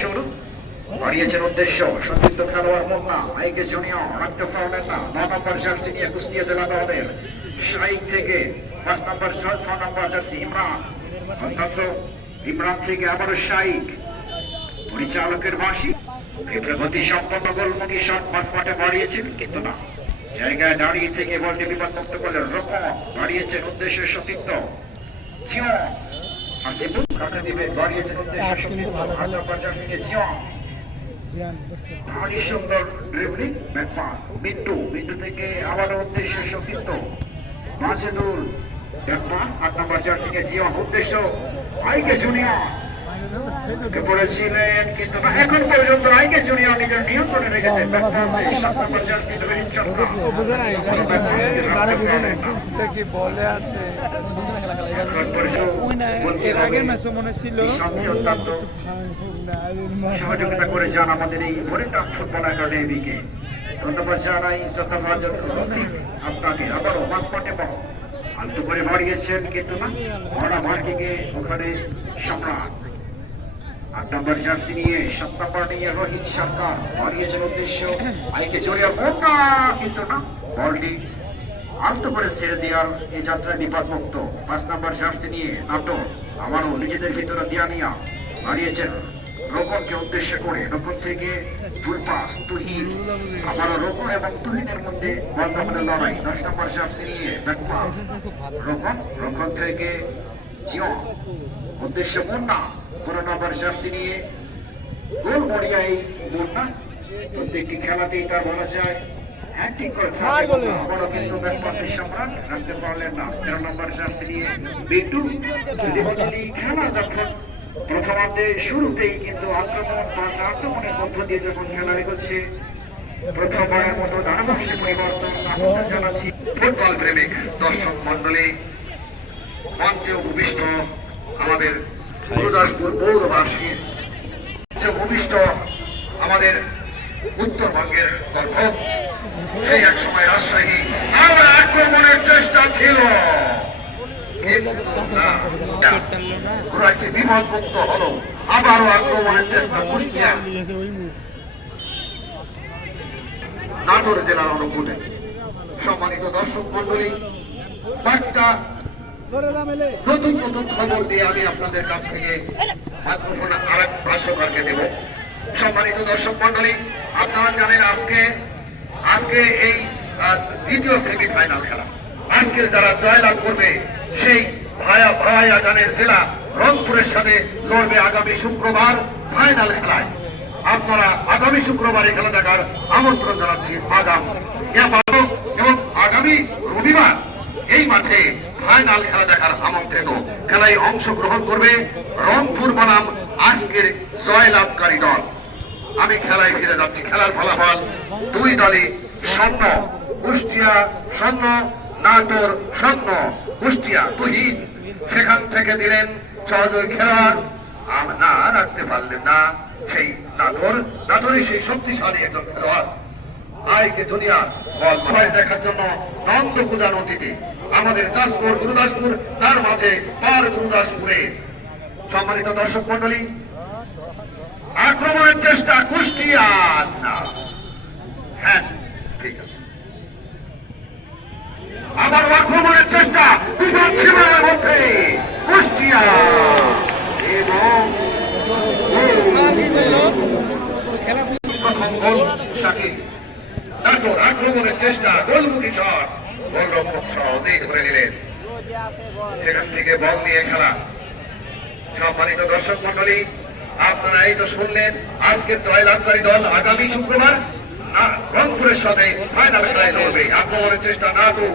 শুরু বাড়িয়েছেন উদ্দেশ্য সতীর্থ খেলোয়াড় মুন্না মাইকে জুনিয়র রাখতে পারলেন না। 9 নম্বর জার্সি নিয়ে কুষ্টিয়া জেলা দলের শাইক থেকে 5 নম্বর 6 নম্বর জার্সি ইমরান, অত্যন্ত ইমরান থেকে আবারও শাইক পরিচালকের বাঁশি প্রগতি সম্পন্ন গোলমুখী শট পাস মাঠে বাড়িয়েছেন কিন্তু না, জায়গায় দাঁড়িয়ে থেকে বলটি বিপদমুক্ত করলেন রকম। বাড়িয়েছেন উদ্দেশ্য সতীর্থ জিয়ন হাসিবুল কাকে দিবে, বাড়িয়েছেন উদ্দেশ্য সতীর্থ 8 নম্বর জার্সি নিয়ে জিয়ন। সুন্দর dribbling back pass Mintu, Mintu থেকে আবারও উদ্দেশ্য সতীর্থ মাজেদুল ব্যাক পাস 8 নম্বর জার্সি নিয়ে জিয়ন। উদ্দেশ্য আইকে জুনিয়র করেছিলেন কিন্তু না, এখন পর্যন্ত আইকে জুনিয়র নিজের নিয়ন্ত্রণে রেখেছেন। ব্যাক পাস 7 নম্বর জার্সি রোহিত শর্মা কি বলে আছে এর আগের ম্যাচে মনে ছিল সহযোগিতা করে যান আমাদের এই ভরিটাপ ফুটবল একাডেমিকে। ধন্যবাদ জানাই আপনাকে। আবারও মাঝমাঠে পাবো আলতু করে বাড়িয়েছেন কিন্তু না, বড়া মার্কিংয়ে ওখানে সম্রাট। 8 নম্বর জার্সি নিয়ে 7 নম্বর নিয়ে রোহিত সরকার, বাড়িয়েছেন উদ্দেশ্য আইকে জড়িয়ে মোটা কিন্তু না, বলটি আলতু করে ছেড়ে দেওয়ার এই যাত্রায় বিপদমুক্ত। 5 নম্বর জার্সি নিয়ে নাটক আবারও নিজেদের ভিতরে দিয়া নিয়া বাড়িয়েছেন রোকনকে উদ্দেশ্য করে। রোকন থেকে ফুল পাস তুহিন, আবারও রোকন এবং তুহিনের মধ্যে বন্ধ লড়াই। 10 নম্বর জার্সি নিয়ে ব্যাক পাস রোকন, রোকন থেকে জিয়ন, উদ্দেশ্য মুন্না 15 নম্বর জার্সি নিয়ে গোল মরিয়াই মুন্না। প্রত্যেকটি খেলাতেই তার বলা যায় হ্যান্ডিং করে আবারও কিন্তু ব্যাক পাসের সম্রাট রাখতে পারলেন না। 13 নম্বর জার্সি নিয়ে বিটু। খেলা যখন প্রথমার্ধে শুরুতেই কিন্তু আক্রমণের মধ্য দিয়ে যখন খেলা এগোচ্ছে, প্রথমবারের মতো ধারাভাষ্যে পরিবর্তন আমন্ত্রণ জানাচ্ছি ফুটবল প্রেমিক দর্শক মন্ডলী, মঞ্চে উপবিষ্ট আমাদের গুরুদাসপুর পৌরবাসীর, উপবিষ্ট আমাদের উত্তরবঙ্গের গল্প। সেই এক সময় রাজশাহী আবার আক্রমণের চেষ্টা ছিল, বিপদমুক্ত হলো। আবারও আক্রমণের চেষ্টা কুষ্টিয়া নাটোর জেলার অনুকূলে। সম্মানিত দর্শক মন্ডলী, কয়েকটা নতুন নতুন খবর দিয়ে আমি আপনাদের কাছ থেকে মাইক্রোফোন আরেক ভাষ্যকারকে দেব। সম্মানিত দর্শক মন্ডলী, আপনারা জানেন আজকে এই দ্বিতীয় সেমিফাইনাল খেলা, আজকে যারা জয়লাভ করবে সেই ভায়া গানের জেলা রংপুরের সাথে লড়বে আগামী শুক্রবার ফাইনাল খেলায়। আপনারা আগামী শুক্রবারে খেলা দেখার আমন্ত্রণ জানাচ্ছি এবং আগামী রবিবার এই মাঠে ফাইনাল খেলা দেখার আমন্ত্রিত। খেলায় অংশগ্রহণ করবে রংপুর বনাম আজকের জয়লাভকারী দল। আমি খেলায় ফিরে যাচ্ছি। খেলার ফলাফল 2 দলই শূন্য, কুষ্টিয়া শূন্য, নাটোর শূন্য। কুষ্টিয়া তুহিন সেখান থেকে দিলেন সহযোগী খেলোয়াড়, না রাখতে পারলেন না সেই নাটোরে সেই শক্তিশালী একজন খেলোয়াড় আইকে জুনিয়র। বল দেখার জন্য নন্দকুজা নদীতে আমাদের চাষপুর গুরুদাসপুর, তার মাঝে পার গুরুদাসপুরে। সম্মানিত দর্শক মন্ডলী, আক্রমণের চেষ্টা কুষ্টিয়া না, হ্যাঁ ঠিক আছে, আবার আক্রমণের চেষ্টা বিপদ সীমানার মধ্যে কুষ্টিয়া এবং প্রথম গোল শাকিব। তারপর আক্রমণের চেষ্টা গোলমুখী শট, গোলরক্ষক সহজেই ধরে নিলেন। সেখান থেকে বল নিয়ে খেলা। সম্মানিত দর্শক মন্ডলী, আপনারা এই তো শুনলেন আজকে জয়লাভকারী দল আগামী শুক্রবার রংপুরের সাথে ফাইনাল খেলায় লড়বে। আক্রমণের চেষ্টা নাটু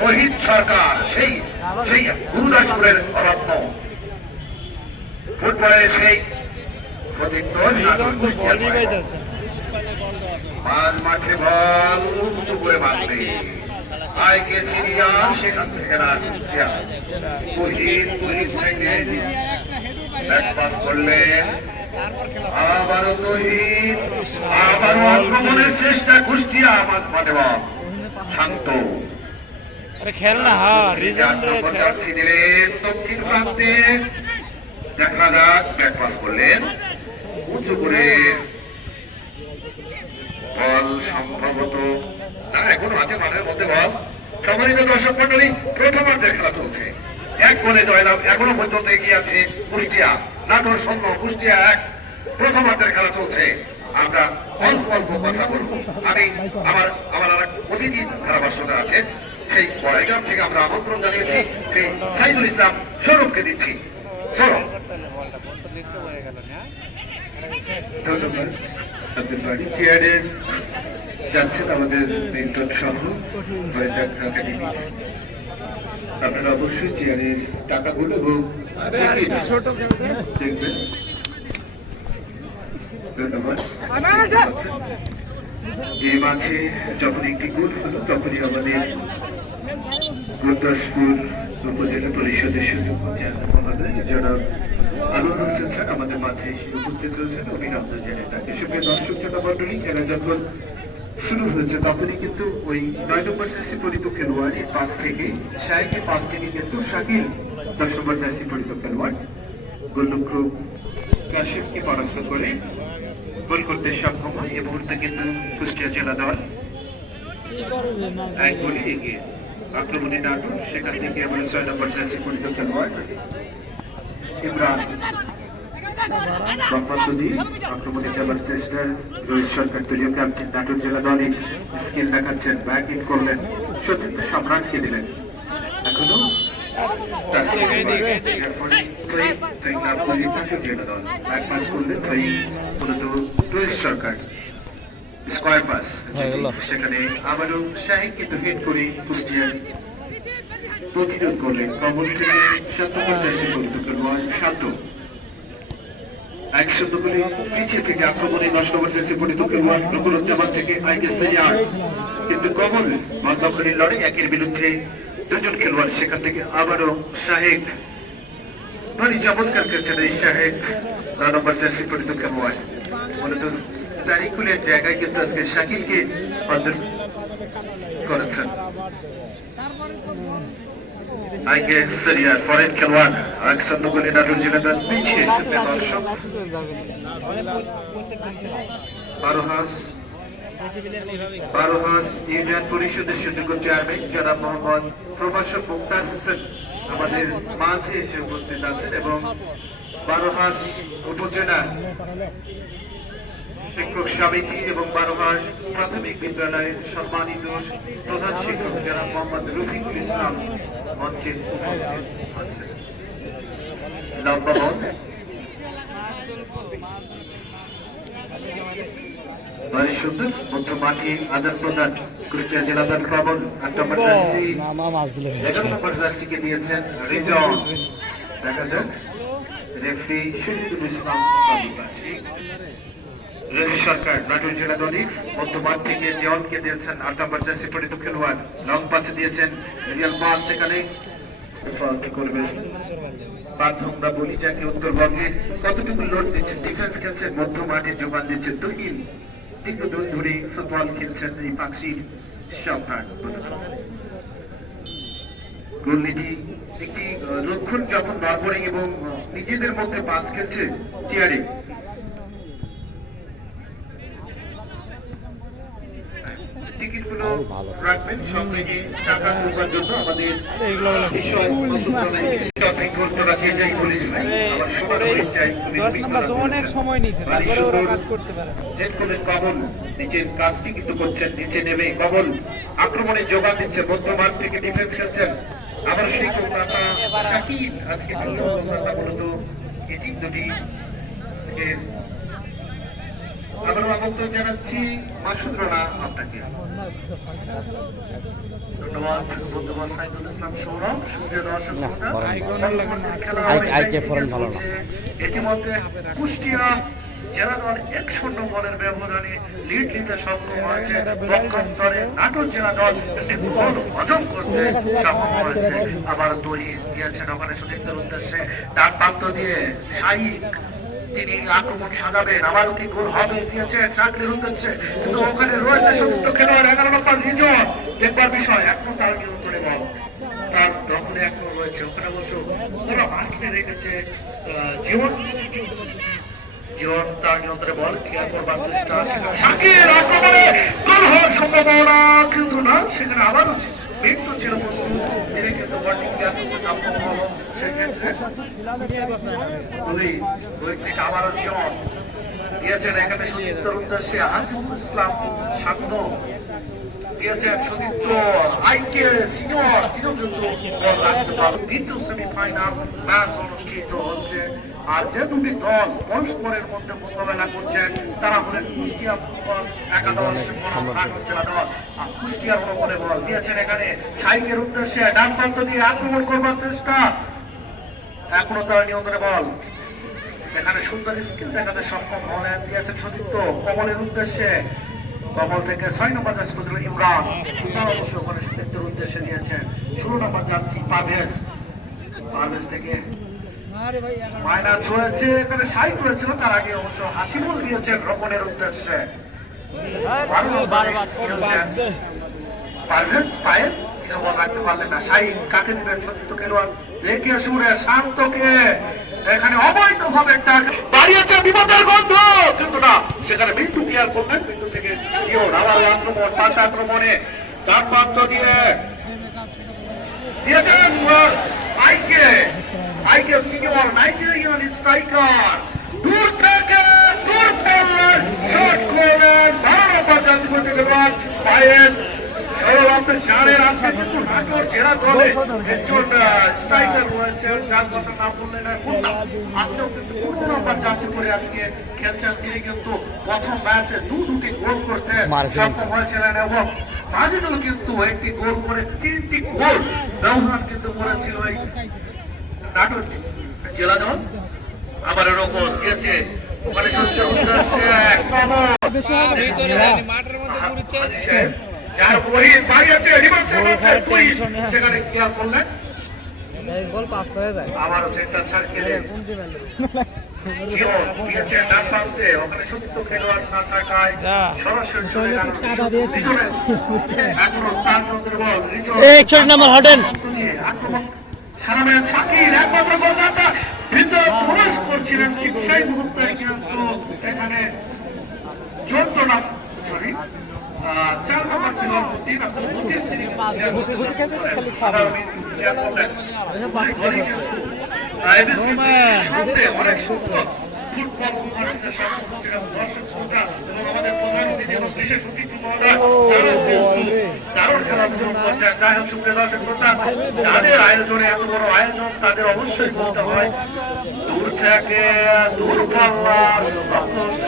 রোহিত সরকার, সেই গুরুদাসপুরের রত্ন ফুটবলের সেই মাঝ মাঠে বল উঁচু করে মারবে আইকে সিরিয়ার, সেখান থেকে না কুষ্টিয়া তুহিন থেকে ব্যাক পাস করলেন, আবারও তুহিন, আবারও আক্রমণের চেষ্টা কুষ্টিয়া মাঝ মাঠে বল শান্ত খেলনা দিলেন দক্ষিণ প্রান্তে। দেখা যাক ব্যাক পাস করলেন উঁচু করে বল সম্ভবত এখনো আছে মাঠের মধ্যে বল। সম্মানিত দর্শক মন্ডলী, প্রথমার্ধের খেলা চলছে, 1 গোলে জয়লাভ এখনো পর্যন্ত এগিয়ে আছে কুষ্টিয়া। নাটোর 0, কুষ্টিয়া 1। প্রথমার্ধের খেলা চলছে। আমরা অল্প অল্প কথা বলবো। আমি আমার আর এক অতিথি ধারাভাষ্যটা আছে, সেই বড়াইগ্রাম থেকে আমরা আমন্ত্রণ জানিয়েছি সেই সাইদুল ইসলাম স্বরূপকে দিচ্ছি। স্বরূপ। ধন্যবাদ। আপনার বাড়ি চেয়ারে যাচ্ছেন আমাদের মিল্টন সহ বৈজাগ একাডেমি। আপনারা অবশ্যই চেয়ারের টাকাগুলো এবং ছোট দেখবেন। ধন্যবাদ। এই মাঝে যখন একটি গোল হলো তখনই আমাদের গুরদাসপুর উপজেলা পরিষদের সুযোগ্য চেয়ারম্যান মহোদয় জনাব আনোয়ার হোসেন স্যার আমাদের মাঝে এসে উপস্থিত হয়েছেন। অভিনন্দন জানাই তাকে। সুপ্রিয় দর্শক শ্রোতা মণ্ডলী, খেলা যখন শুরু হয়েছে তখনই কিন্তু ওই 9 নম্বর জার্সি পরিত খেলোয়াড়ের পাশ থেকে শাহেকের পাশ থেকে কিন্তু শাকিল 10 নম্বর জার্সি পরিত খেলোয়াড় গোলরক্ষক কাশিমকে পরাস্ত করে গোল করতে সক্ষম হয়। এই মুহূর্তে কিন্তু কুষ্টিয়া জেলা দল 1 গোলে এগিয়ে। আক্রমণে নাটক, সেখান থেকে আমরা 6 নম্বর জার্সি পরিত খেলোয়াড় ইমরান বক্তব্য দিয়ে আক্রমণে যাবার চেষ্টা। রোহিত সরকার দলীয় ক্যাপ্টেন নাটোর জেলা দলের স্কিল দেখাচ্ছেন, ব্যাক ইন করলেন, সতীর্থ সম্রাটকে দিলেন। এখনো সেখানে আবারও শাহিদ কিন্তু হেড করে কুষ্টিয়ার প্রতিরোধ করলেন। কবর থেকে 7 নম্বর জার্সি পরিত খেলোয়াড় শান্ত 1-0 গোলে পিছিয়ে থেকে আক্রমণে 10 নম্বর জার্সি পরিত খেলোয়াড় নকুরুজ্জামান থেকে আইকে সিনিয়র, কিন্তু কমল বল দখলের লড়াই, একের বিরুদ্ধে 2 জন খেলোয়াড়। সেখান থেকে আবারও শাহেক ভারী চমৎকার খেলছেন এই শাহেক 9 নম্বর জার্সি পরিত খেলোয়াড়। মূলত তারিকুলের জায়গায় কিন্তু আজকে শাকিলকে অন্তর করেছেন। আইকে সিনিয়র ফরেন খেলোয়াড় 1-0 গোলে নাটোর জেলা দল পিছিয়ে। সুপ্রিয় দর্শক, বারোহাস ইউনিয়ন পরিষদের সুযোগ্য চেয়ারম্যান জনাব মোহাম্মদ প্রভাষক মুক্তার হোসেন আমাদের মাঝে এসে উপস্থিত আছেন এবং বারোহাস উপজেলা শিক্ষক সমিতি এবং বারোহাস প্রাথমিক বিদ্যালয়ের সম্মানিত প্রধান শিক্ষক জনাব মোহাম্মদ রফিকুল ইসলাম মঞ্চে উপস্থিত আছেন। লম্বা বল ভারী সুন্দর মধ্য মাঠে আদান প্রদান। কুষ্টিয়া জেলা দল কবল 8 নম্বর জার্সি 11 নম্বর জার্সিকে দিয়েছেন রিজন। দেখা যাক রেফারি শহীদুল ইসলাম বাবুকাশি। রোহিত সরকার নাটোর জেলা দলের মধ্য মাঠ থেকে জিয়নকে দিয়েছেন 8 নম্বর জার্সি পরিত খেলোয়াড়। লং পাসে দিয়েছেন রিয়াল পাস, সেখানে ফাউল করবে বাধ্যমরা বলি যাকে উত্তরবঙ্গে কতটুকু লোড দিচ্ছেন, ডিফেন্স খেলছেন, মধ্য মাঠে যোগান দিচ্ছেন, দীর্ঘদিন ধরে ফুটবল খেলছেন এই পাখির সম্রাট। গোলনীতি একটি রক্ষণ যখন নরবরিং এবং নিজেদের মধ্যে পাস খেলছে চেয়ারে, টিকিটগুলো রাখবেন সংগ্রহে টাকা করবার জন্য। আমাদের অনেক সময় নিয়েছে, তারপরে ওরা কাজ করতে পারে। কবল নিজের কাজটি কিন্তু করছেন, নিচে নেমে কবল আক্রমণে যোগান দিচ্ছে, মধ্যমাঠ থেকে ডিফেন্স খেলছেন। আবার সেই কলকাতা শাকিল আজকে মূলত এটি দুটি আজকে আবারও আমন্ত্রণ জানাচ্ছি মাসুদ রানা আপনাকে। ধন্যবাদ বন্ধুবান সাইদুল ইসলাম সৌরভ। সুপ্রিয় দর্শক ইতিমধ্যে কুষ্টিয়া জেলা দল 1-0 গোলের ব্যবধানে লিড নিতে সক্ষম হয়েছে। পক্ষান্তরে নাটোর জেলা দল একটি গোল হজম করতে সক্ষম হয়েছে। আবার দড়ি দিয়েছেন ওখানে সুদীপ্তের উদ্দেশ্যে, তার প্রান্ত দিয়ে শাহিক তিনি আক্রমণ সাজাবেন। আবারও কি গোল হবে দিয়েছেন চাকরির উদ্দেশ্যে, কিন্তু ওখানে রয়েছে সতীর্থ খেলোয়াড় 11 নম্বর রিজন। দেখবার বিষয় এখনো তার নিয়ন্ত্রণে বল, তার দখলে এখনো রয়েছে। ওখানে অবশ্য ওরা মার্কিনে রেখেছে জীবন জীবন তার নিয়ন্ত্রণে বল ক্লিয়ার করবার চেষ্টা, সেখানে শাকির আক্রমণে গোল হওয়ার সম্ভাবনা, কিন্তু না, সেখানে আবারও বিন্দু ছিল প্রস্তুত, তিনি কিন্তু বলটি ক্লিয়ার করতে সক্ষম হলো। সেক্ষেত্রে ওই থেকে আবারও জীবন দিয়েছেন এখানে সতীর্থর উদ্দেশ্যে হাসিবুল ইসলাম শান্ত দিয়েছেন সতীর্থ আইকে সিনিয়র, তিনিও কিন্তু বল রাখতে পারেন। দ্বিতীয় সেমিফাইনাল ম্যাচ অনুষ্ঠিত হচ্ছে, আর যে দুটি দল পরস্পরের মধ্যে মোকাবেলা করছেন তারা হলেন কুষ্টিয়া একাদশ নাটোর জেলা দল। কুষ্টিয়ার অনুকূলে বল দিয়েছেন এখানে শাইকের উদ্দেশ্যে, ডান প্রান্ত দিয়ে আক্রমণ করবার চেষ্টা, এখনো তারা নিয়ন্ত্রণে বল, এখানে সুন্দর স্কিল দেখাতে সক্ষম হলেন, দিয়েছেন সতীর্থ কমলের উদ্দেশ্যে, কমল থেকে 6 নম্বর জার্সি বদলে ইমরান, অবশ্য ওখানে সতীর্থের উদ্দেশ্যে দিয়েছেন 16 নম্বর জার্সি পারভেজ, পারভেজ থেকে মায়না ছুঁয়েছে, এখানে শাইক করেছিল, তার আগে অবশ্য হাসিবুল দিয়েছেন রোকনের উদ্দেশ্যে, পারভেজ পায়েল বল রাখতে পারলেন না, শাইক কাকে দিবেন সতীর্থ খেলোয়াড় দেখে শুনে শান্তকে, এখানে অবৈধভাবে দাঁড়িয়েছে বিপদের গন্ধ, কিন্তু না, সেখানে বিন্দু ক্লিয়ার করলেন, বিন্দু থেকে জিওর আবার আক্রমণ, পাল্টা আক্রমণে ডান প্রান্ত দিয়ে দিয়েছেন আইকে সিনিয়র নাইজেরিয়ান স্ট্রাইকার, দূর থেকে দূর করলেন, শট করলেন 12 নম্বর জার্সি পরে পায়েল। সরল আপনি জানেন আজকে কিন্তু নাটোর জেলা দলে একজন স্ট্রাইকার রয়েছে, যার কথা নাম বললেন না, আজকেও কিন্তু 15 নম্বর জার্সি পরে আজকে খেলছেন, তিনি কিন্তু প্রথম ম্যাচে দুটি গোল করতে সক্ষম হয়েছিলেন, এবং মাজেদুল কিন্তু একটি গোল করে 3টি গোল ব্যবধান কিন্তু করেছিল এই নাটোর জেলা দল। আবার এরকম দিয়েছে ওখানে সত্যের উদ্দেশ্যে যার বহির বাড়িয়েছে সেখানে ক্লিয়ার করলেন, আবারও সেন্টার সার্কেলে দিয়েছে ডান প্রান্তে, ওখানে সতীর্থ খেলোয়াড় না থাকায় সরাসরি চলে গেল এখনো তার মধ্যে বল আক্রমণ সারামেন শাকির একমাত্র গোলদাতা ভিতরে প্রবেশ করছিলেন, ঠিক সেই মুহূর্তে কিন্তু এখানে যন্ত্রণা সরি 4 নম্বর খেলোয়াড় মতিন অনেক সুন্দর ফুটবল দর্শক শ্রোতা এবং আমাদের প্রধান অতিথি এবং বিশেষ অতিথি মহোদয় দারুণ খেলা করছেন। যাই হোক সুপ্রিয় দর্শক শ্রোতা, যাদের আয়োজনে এত বড় আয়োজন তাদের অবশ্যই বলতে হয় দূর থেকে দূর পাল্লার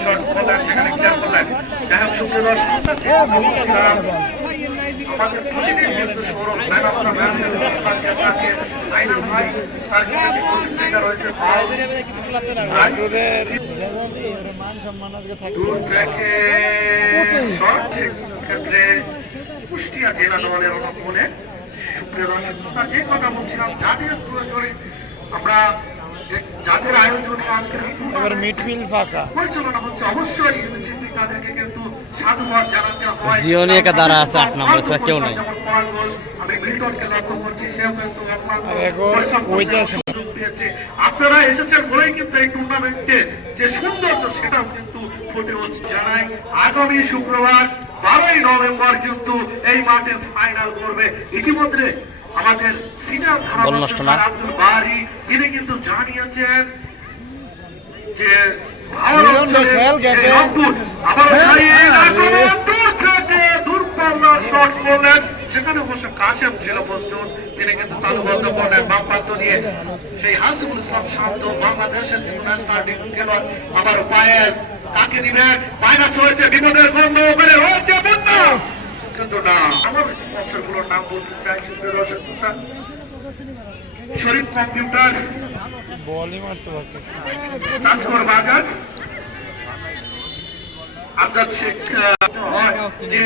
শট করলেন, সেখানে ক্লিয়ার করলেন। যাই হোক সুপ্রিয় দর্শক শ্রোতা, বলছিলাম আমাদের প্রতিদিন কিন্তু সৌরভ ম্যান অফ দ্য ম্যাচের পুরস্কার দিয়ে থাকে আইনা ভাই, তার কিন্তু কোচিং সেন্টার রয়েছে দূর থেকে শট, ক্ষেত্রে কুষ্টিয়া জেলা দলের অনুকূলে। সুপ্রিয় দর্শক শ্রোতা, যে কথা বলছিলাম, যাদের প্রয়োজনে আমরা যাদের আয়োজনে আজকে মিডফিল্ড ফাঁকা পরিচালনা হচ্ছে, অবশ্যই তাদেরকে কিন্তু সাধুবাদ জানাতে হয়। জিওনি একা দাঁড়া আছে 8 নম্বর, কেউ নাই। আমি মিল্টনকে লক্ষ্য করছি, সেও কিন্তু আপনারা এসেছেন বলেই কিন্তু এই টুর্নামেন্টে যে সৌন্দর্য সেটাও কিন্তু ফুটে উঠছে। জানাই আগামী শুক্রবার 12ই নভেম্বর কিন্তু এই মাঠের ফাইনাল করবে। ইতিমধ্যে আমাদের সিনিয়র ধারাভাষ্যকার আব্দুল বারি তিনি কিন্তু জানিয়েছেন যে সেখানে অবশ্য কাশেম ছিল প্রস্তুত, তিনি কিন্তু তালুবদ্ধ করলেন বাম প্রান্ত দিয়ে। সেই হাসিবুল ইসলাম শান্ত বাংলাদেশের কিন্তু ন্যাশনাল টিম খেলোয়াড়, আবার পায়ের কাকে দিবেন, পায়না চলেছে বিপদের গন্ধ করে রয়েছে বন্যা, কিন্তু না, আমার স্পন্সর গুলোর নাম বলতে চাই সুপ্রিয় দর্শক। শরীফ কম্পিউটার, বলই মারতে পারতেছে, চাঁচকর বাজার, আব্দাল শেখ, যে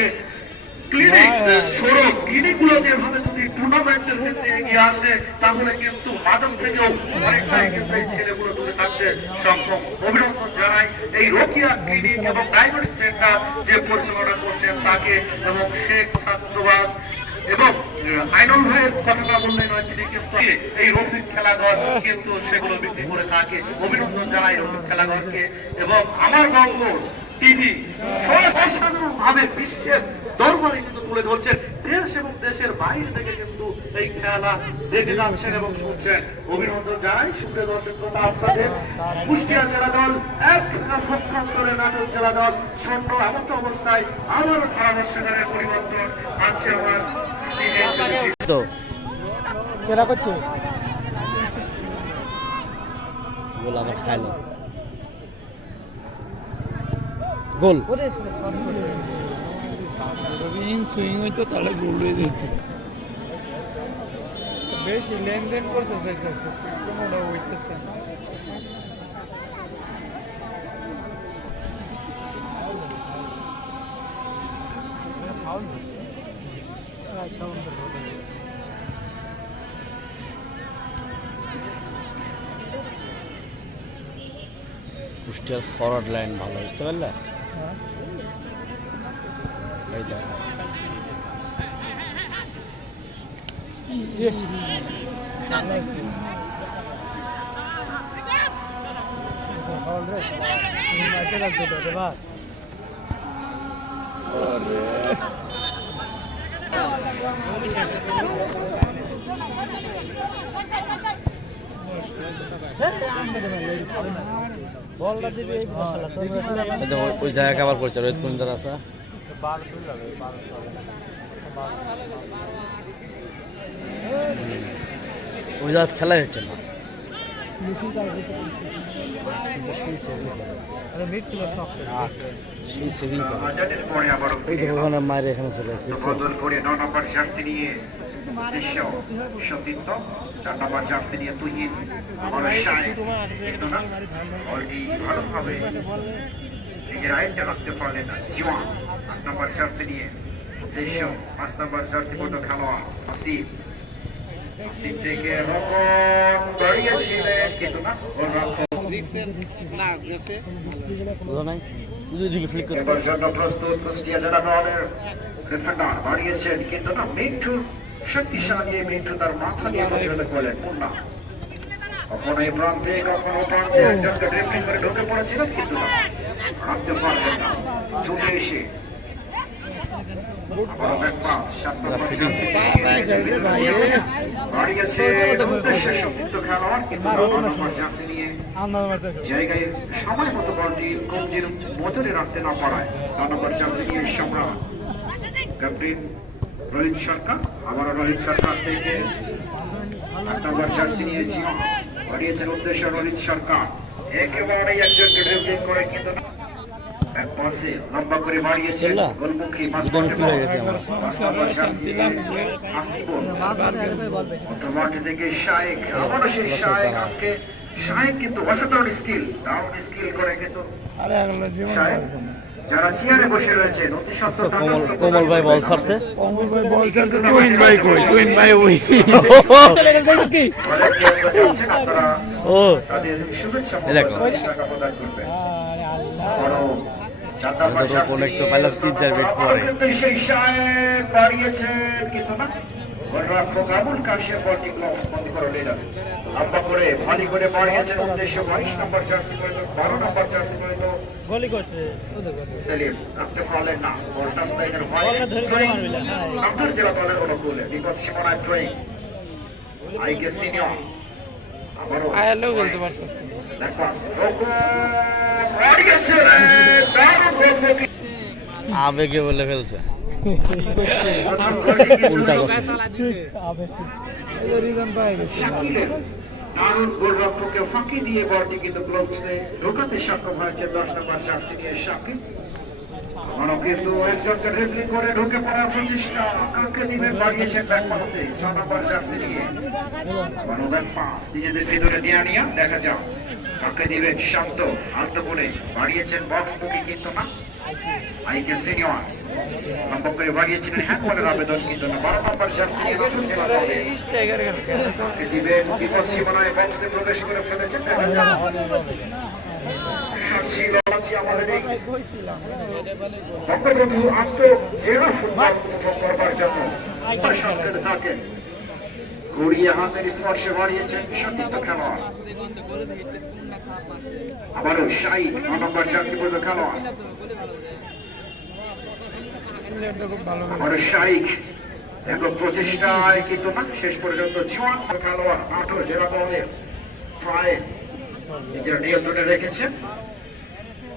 ক্লিনিক সড়ক ক্লিনিকগুলো যেভাবে যদি টুর্নামেন্টের ক্ষেত্রে এগিয়ে আসে তাহলে কিন্তু মাদক থেকেও অনেকটাই কিন্তু এই ছেলেগুলো দূরে থাকতে সক্ষম। অভিনন্দন জানাই এই রোকিয়া ক্লিনিক এবং ডায়াবেটিক সেন্টার যে পরিচালনা করছেন তাকে, এবং শেখ ছাত্রবাস এবং আইনুল ভাইয়ের কথাটা বললে নয়, তিনি কিন্তু এই রফিক খেলাঘর কিন্তু সেগুলো বিক্রি করে থাকে। অভিনন্দন জানাই রফিক খেলাঘরকে। এবং আমার বঙ্গ টিভি অসাধারণ ভাবে বিশ্বের দরবারে কিন্তু তুলে ধরছেন। দেশ এবং দেশের বাইরে থেকে কিন্তু এই খেলা দেখে যাচ্ছেন এবং শুনছেন। অভিনন্দন জানাই সুপ্রিয় দর্শক শ্রোতা আপনাদের। কুষ্টিয়া জেলা দল 1 পক্ষান্তরে নাটক জেলা দল 0 এমন অবস্থায় আবারও ধারাভাষ্যকারের পরিবর্তন আজকে আমার স্ক্রিনে তো এরা করছে গোল আবার খাইলো গোল ইন সুইং হইতো তাহলে গোল হয়ে যেত। বেশি লেনদেন করতে চাইতেছে কোনোটা হইতেছে না। কুষ্টিয়ার ফরওয়ার্ড লাইন ভালো বুঝতে পারলে এই দেখো এই দেখো, ওই জায়গায় আবার করছে রোহিত কুন্দার আছে ওই জায়গা খেলাই হচ্ছে না সেই সেভিং করে আজাদের পরে আবার এই দেখো ওখানে মায়ের এখানে চলে আসছে বদল করে 9 নম্বর জার্সি নিয়ে উদ্দেশ্য সতীর্থ, 4 নম্বর জার্সি নিয়ে তুহিন আমার শায় কিন্তু না অলরেডি ভালোভাবে নিজের আয়ত্তে রাখতে পারলেন না জীবন। 8 নম্বর জার্সি নিয়ে উদ্দেশ্য, 5 নম্বর জার্সি পর্যন্ত খেলোয়াড় আসিফ থেকে রকম দাঁড়িয়েছিলেন কিন্তু না গোলরক্ষক বুঝো নাই দুদিকে ফ্লিক করে এবার জন্য প্রস্তুত কুষ্টিয়া জেলা দলের ডিফেন্ডার বাড়িয়েছেন কিন্তু না মিঠু শক্তিশালী মিঠু তার মাথা দিয়ে প্রতিহত করলেন মুন্না। কখনো এই প্রান্তে কখনো প্রান্তে একজনকে ড্রিবলিং করে ঢুকে পড়েছিলেন কিন্তু না রাখতে পারলেন না। ছুটে এসে আবারও ব্যাক পাস 7 নম্বর বাড়িয়েছে উদ্দেশ্য সতীর্থ খেলোয়াড় কিন্তু 9 নম্বর জার্সি নিয়ে জায়গায় সময় মতো বলটি কবজির নজরে রাখতে না পারায় 6 নম্বর জার্সি নিয়ে সম্রাট ক্যাপ্টেন রোহিত সরকার আবারও রোহিত সরকার থেকে 8 নম্বর জার্সি নিয়ে জীবন বাড়িয়েছেন উদ্দেশ্য রোহিত সরকার একেবারে একজনকে ড্রিবলিং করে কিন্তু এক পাশে লম্বা করে বাড়িয়েছেন গোলমুখী মাঠে থেকে শায়েক আবারও সেই শায়েক আজকে শায়েক কিন্তু অসাধারণ স্কিল দারুণ স্কিল করে কিন্তু শায়েক যারা চেয়ারে বসে রয়েছে অতি সত্ত্বর কোমল ভাই বল ছাড়ছে তুহিন ভাই কই তুহিন ভাই ওই আপনারা ও তাদের শুভেচ্ছা দেখো। টাকা প্রদান করবেন অনেক তো পাইলাম 3-4 মিনিট পরে কিন্তু সেই শায়েক বাড়িয়েছেন কিন্তু না গোলরক্ষক আবুল কাশেম বলটি ক্লবস বন্ধ করে নিলেন লম্বা করে ভারী করে বাড়িয়েছেন উদ্দেশ্য 22 নম্বর জার্সি করে তো 12 নম্বর জার্সি করে তো গোলি করছে সেলিম রাখতে পারলেন না বল টাচ লাইনের বাইরে আপনার জেলা দলের অনুকূলে বিপদ সীমানায় ট্রেন আইকে সিনিয়র আবারও আয়ালেও খেলতে পারতেছে দেখো বাড়িয়েছেন দারুণ গোলমুখী আবেগে বলে ফেলছে উল্টা করছে শাকিলের দারুণ গোলরক্ষককে ফাঁকি দিয়ে বলটি কিন্তু গ্লোভসে ঢোকাতে সক্ষম হয়েছে 10 নম্বর জার্সি নিয়ে শাকিল। এখনো কিন্তু একজনকে ড্রিবলিং করে ঢুকে পড়ার প্রচেষ্টা কাকে দিবেন বাড়িয়েছেন ব্যাক পাসে 6 নম্বর জার্সি নিয়ে ব্যাক পাস নিজেদের ভিতরে নিয়ে দেখা যাক কাকে দিবেন শান্ত আন্ত বলে বাড়িয়েছেন বক্স মুখী কিন্তু না আইকে সিনিয়র লম্বা করে বাড়িয়েছিলেন হ্যান্ডবলের আবেদন কিন্তু না 12 নম্বর জার্সি নিয়ে নতুন জেলা দলে কাকে দিবেন বিপদ সীমানায় বক্সে প্রবেশ করে ফেলেছেন দেখা যাক ছিল আমাদের এই বঙ্গবন্ধু আন্ত জেলা ফুটবল উপভোগ করবার জন্য সংকেতে থাকেন। ঘুরিয়ে হাতের স্পর্শে বাড়িয়েছেন সতীর্থ খেলোয়াড়। আবারও শাইক 9 নম্বর জার্সি পরিহিত খেলোয়াড়। ইংল্যান্ডটা খুব ভালো আবারও শাইক একক প্রচেষ্টায় কিন্তু না, শেষ পর্যন্ত জোয়ান খেলোয়াড় 18 জেলা দলের ফাইল নিজের নিয়ন্ত্রণে রেখেছেন।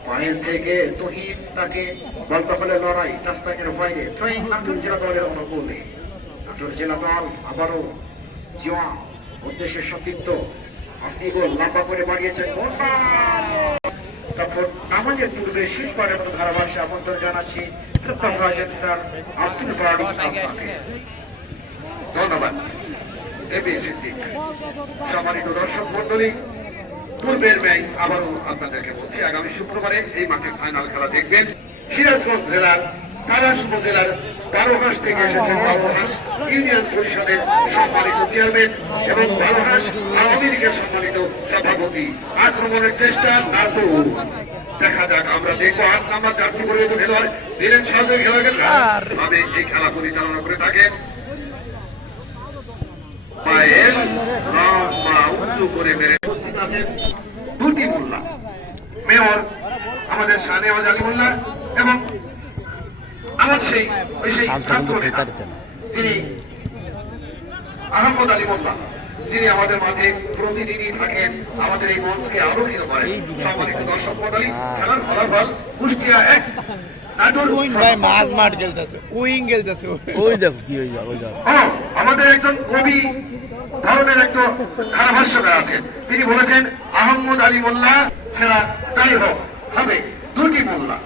ফাইল থেকে তুহিন তাকে বল দখলের লড়াই টাস্তাকের ফাইলে থ্রোয়িং 18 জেলা দলের অনুকূলে। 18 জেলা দল আবারও জোয়ান উদ্দেশ্যে সতীর্থ আসিবুল লম্বা করে বাড়িয়েছেন। তখন নামাজের পূর্বে শেষবারের মতো ধারাভাষ্যে আমন্ত্রণ জানাচ্ছি স্যার আব্দুল বাড়ি আপনাকে। ধন্যবাদ এপি সিদ্দিক। সম্মানিত দর্শক মন্ডলী, পূর্বের ন্যায় আবারও আপনাদেরকে বলছি, আগামী শুক্রবারে এই মাঠে ফাইনাল খেলা দেখবেন। সিরাজগঞ্জ জেলার তারাস উপজেলার বারোহাঁস থেকে এসেছেন বারোহাঁস ইউনিয়ন পরিষদের সম্মানিত চেয়ারম্যান এবং বারোহাঁস আওয়ামী লীগের সম্মানিত সভাপতি। আক্রমণের চেষ্টা নাটু, দেখা যাক, আমরা দেখবো 8 নম্বর জার্সি পরিহিত খেলোয়াড় দিলেন সহযোগী খেলোয়াড়কে ভাবে এই খেলা পরিচালনা করে থাকেন। পায়েল লম্বা উঁচু করে মেরে উপস্থিত আছেন দুটি মোল্লা, মেয়র আমাদের শাহনেওয়াজ আলী মোল্লা এবং আমার সেই ছাত্র নেতা যিনি আহমদ আলী মোল্লা, যিনি আমাদের মাঝে প্রতিদিনই থাকেন, আমাদের এই মঞ্চকে আলোকিত করেন। সম্মানিত দর্শক মণ্ডলী, খেলার ফলাফল কুষ্টিয়া 1 নাটোর উইং ভাই মাঝ মাঠ খেলতেছে, উইং খেলতেছে। ওই দেখো কি হয়ে যাবে, ওই যাবে। আমাদের একজন কবি ধরনের একটা ধারাভাষ্যকার আছেন, তিনি বলেছেন আহমদ আলী মোল্লা খেলা যাই হোক হবে দুটি মোল্লা।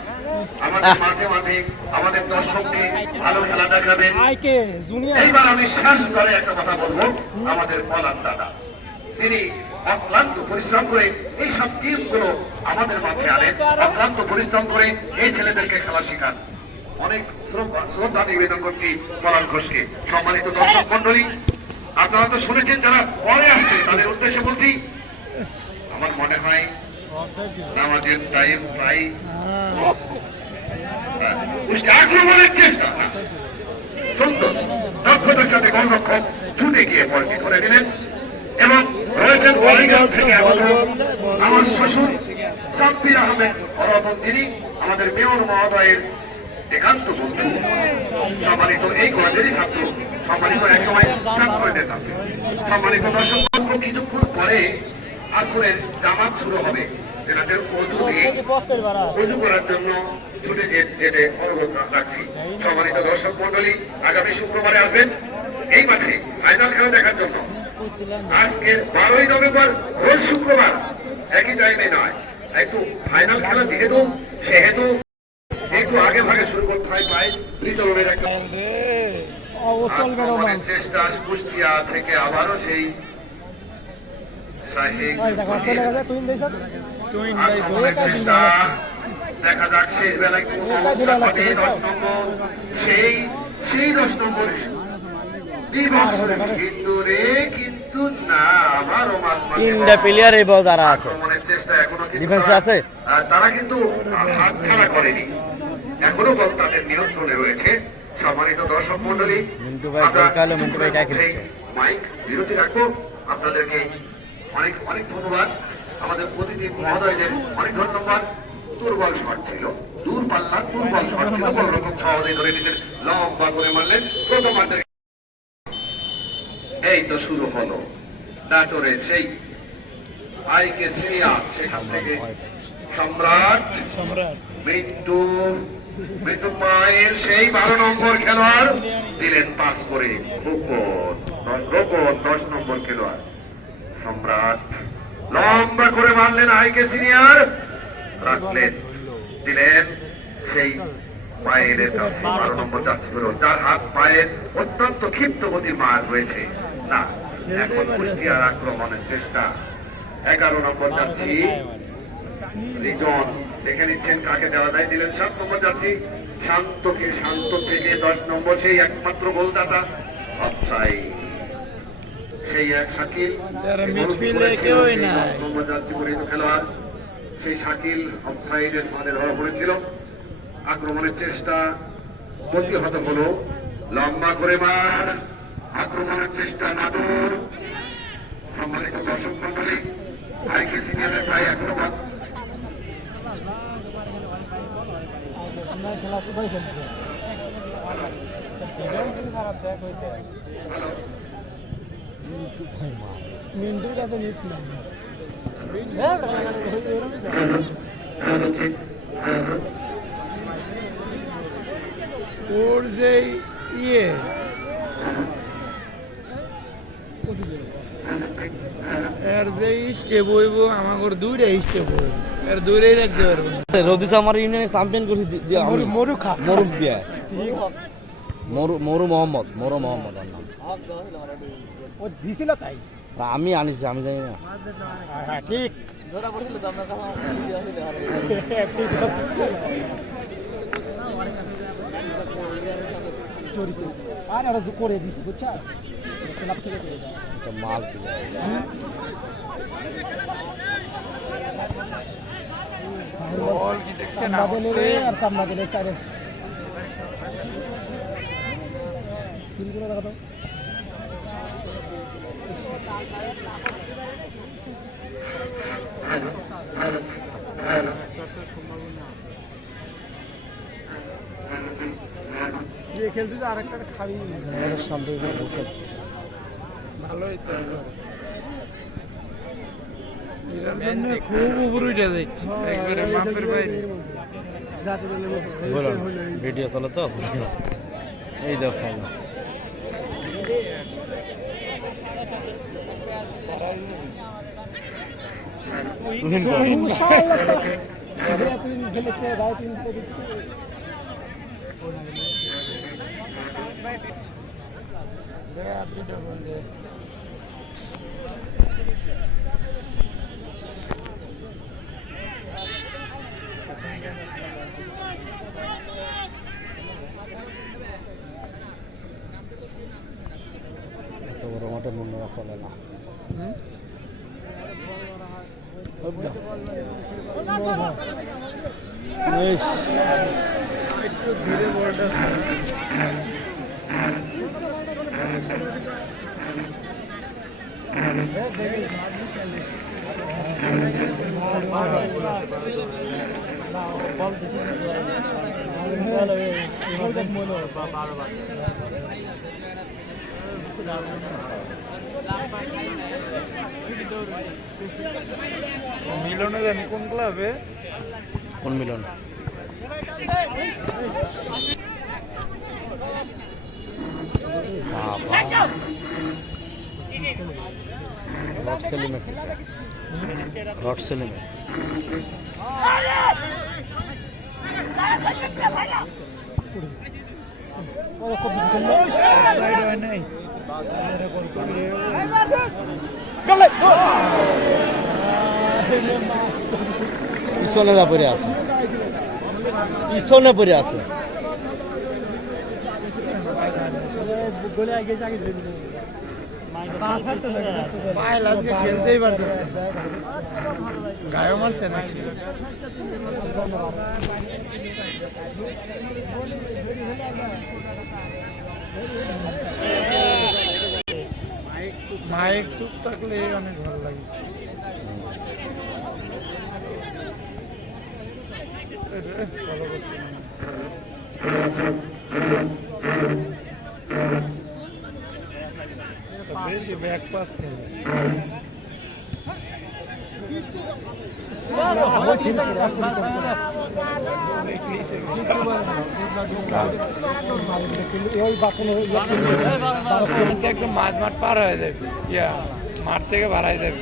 আমাদের মাঝে মাঝে আমাদের দর্শককে ভালো খেলা দেখাবেন। এইবার আমি শেষ করে একটা কথা বলবো, আমাদের পলান দাদা, তিনি অক্লান্ত পরিশ্রম করে এই সব টিমগুলো আমাদের মাঝে আনেন, অক্লান্ত পরিশ্রম করে এই ছেলেদেরকে খেলা শেখান। অনেক শ্রদ্ধা নিবেদন করছি পলান ঘোষকে। সম্মানিত দর্শক মন্ডলী, আপনারা তো শুনেছেন, যারা পরে আসছেন তাদের উদ্দেশ্যে বলছি, আমার মনে হয় আমাদের টাইম প্রায় আক্রমণের চেষ্টা সুন্দর দক্ষতার সাথে গোলরক্ষক ছুটে গিয়ে বলটি করে দিলেন এবং রয়েছেন ওয়ালিগাঁও থেকে আগত আমার শ্বশুর সাব্বির আহমেদ রতন, যিনি আমাদের মেয়র মহোদয়ের একান্ত বন্ধু, সম্মানিত এই কলেজেরই ছাত্র, সম্মানিত একসময় ছাত্রদের কাছে। সম্মানিত দর্শক, কিছুক্ষণ পরে আসরের জামাত শুরু হবে, যেটাদের অজু করার জন্য ছুটে যেতে অনুরোধ রাখছি। সম্মানিত দর্শক মন্ডলী, আগামী শুক্রবারে আসবেন এই মাঠে ফাইনাল খেলা দেখার জন্য। আজকে 12ই নভেম্বর রোজ শুক্রবার, একই টাইমে নয়, একটু ফাইনাল খেলা যেহেতু সেহেতু একটু আগে ভাগে শুরু করতে হয়। প্রায় বিতরণের একটা আক্রমণের চেষ্টা কুষ্টিয়া থেকে আবারও সেই আক্রমণের চেষ্টা, দেখা যাক শেষ বেলায় কোন অবস্থা ঘটে। 10 নম্বর সেই 10 নম্বর কিন্তু না, আবারও তিনটা প্লেয়ার এই বল দ্বারা আছে, আক্রমণের চেষ্টা এখনো ডিফেন্সে আছে, তারা কিন্তু হাতছাড়া করেনি, এখনো বল তাদের নিয়ন্ত্রণে রয়েছে। সম্মানিত দর্শক মন্ডলী, মাইক বিরতি রাখবো। আপনাদেরকে অনেক অনেক ধন্যবাদ, আমাদের প্রতিটি মহোদয়দের অনেক ধন্যবাদ। দুর্বল শট ছিল, দুর্বল শট ছিল, বড় রকম সহজে ধরে নিজের লম্বা করে মারলেন প্রথমার্ধের। এই তো শুরু হলো নাটোরের সেই আইকে সিরিয়া, সেখান থেকে সম্রাট মিন্টু পায়ের সেই 12 নম্বর খেলোয়াড় দিলেন পাস করে রোকন 10 নম্বর খেলোয়াড় সম্রাট লম্বা করে মারলেন আইকে সিনিয়র, রাখলেন, দিলেন সেই পায়ের কাছে 12 নম্বর যাচ্ছে, যার হাত পায়ের অত্যন্ত ক্ষিপ্ত গতির মার রয়েছে না। এখন কুষ্টিয়ার আক্রমণের চেষ্টা, 11 নম্বর যাচ্ছি রিজন, দেখে নিচ্ছেন কাকে দেওয়া যায়, দিলেন 7 নম্বর যাচ্ছি শান্তকে, শান্ত থেকে 10 নম্বর সেই একমাত্র গোলদাতা অফসাইড, সেই এক শাকিল খেলোয়াড়, সেই শাকিল অফসাইডের ফাঁদে ধরা পড়েছিল। আক্রমণের চেষ্টা প্রতিহত হলো লম্বা করে মার আক্রমণের চেষ্টা নাটুর সম্মানিত দর্শক মন্ডলী আইকে সিনিয়রের ভাই আক্রমণ মিন্টুর কাছে নিস না ওর যে ইয়ে এর যে স্টেপ হইব আমাকে দুইটা স্টেপ হইব এর দুইটাই রাখতে পারবো না রদিস আমার ইউনিয়নে চ্যাম্পিয়ন করছি মরু খা মরুক দিয়া ঠিক মরু মোহাম্মদ ওর নাম ও দিছিল তাই আমি আনিছি আমি জানি না হ্যাঁ ঠিক ধরা পড়ছিল তো আপনার কাছে চরিত্র আর ওরা করে দিছে বুঝছা ক্লাব থেকে করে দাও একটা মাল দিলে বল কি দেখছেন আমাদের আর কামনা দিলে স্যার স্কিল করে রাখো ये খেলতে তো আরেকটা খাবি আমাদের শান্ত করে বসে আছে। ভালো হয়েছে এর জন্য খুব উপরে উঠে যাচ্ছে একবারে মাপের বাইরে যাতে বলে বলুন ভিডিও চলে তো এই দেখো ইনশাআল্লাহ আপনি গেলেছে রাইট ইন এত বড় মাঠে মন্ডরা চলে না একটু ধীরে বলটা মিলনে জানি কোন ক্লাবে কোন মিলন রড সেলিমেট রড সেলিমেট সাইড হয় নাই পিছনে যা পড়ে আছে পিছনে পড়ে আছে পায়েল আজকে খেলতেই পারতেছে গায়ে মারছে নাকি মাইক চুপ থাকলে অনেক ভালো লাগে ভালো করছে বেশি ব্যাক পাস খেলে একদম মাঝ মাঠ পার হয়ে যাবে ইয়া মাঠ থেকে বাড়াই যাবে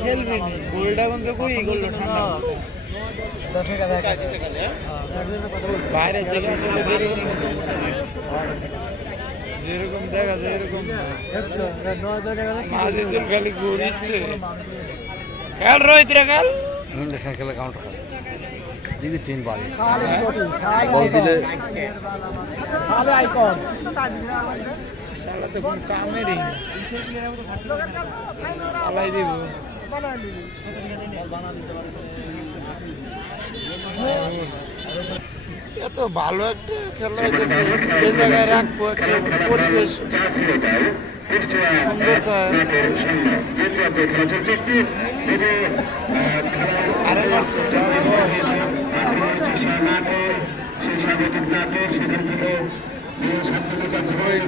খেলবে গোলটা কিন্তু কই গোল বাইরে দেখে যেরকম দেখা যায় এরকম মাঝে খালি ঘুরিচ্ছে খেল রোহিত রে খেল খেলে কাউন্টার দিবি 3 বাড়ি বল দিলে শালা তো কোন কামেরই না শালাই দিব এত ভালো একটা খেলা হয়েছে এই জায়গায় রাখবো একটা পরিবেশ সুন্দরতা আরে মারছে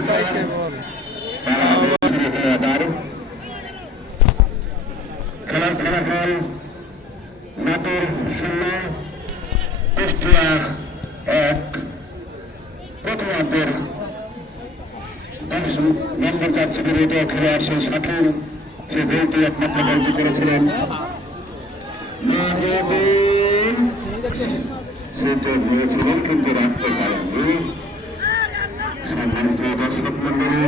পাইছে বল খেলার ফলাফল নাটোর 0 কুষ্টিয়া 1 প্রথমার্ধের 10 নম্বর কাছে বিরত খেলোয়াড় সেই শাকিল সে গোলটি একমাত্র গোলটি করেছিলেন সেটা হয়েছিলেন কিন্তু রাখতে পারেননি সম্মানিত দর্শক মন্ডলী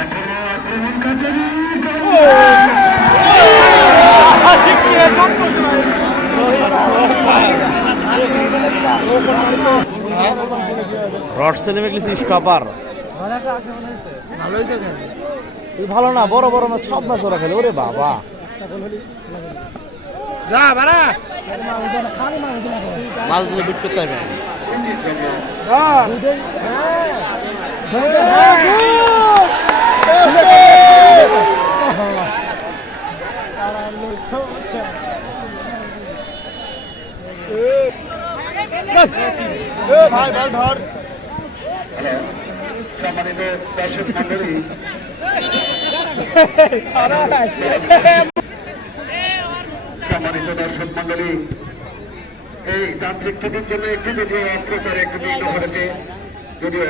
এখনো আক্রমণ কাটেনি রড সেলিমে গেছি স্টপার ভালোই তো খেলে তুই ভালো না বড় বড় ম্যাচ সব ম্যাচ ওরা খেলে ওরে বাবা যা বাড়া মাছ দিলে বিট করতে হবে ভাই বল ধর সম্মানিত দর্শক মন্ডলী সম্মানিত দর্শক মন্ডলী এই তান্ত্রিক ত্রুটির জন্য একটু যদিও প্রচারে একটু বিঘ্ন ঘটেছে যদিও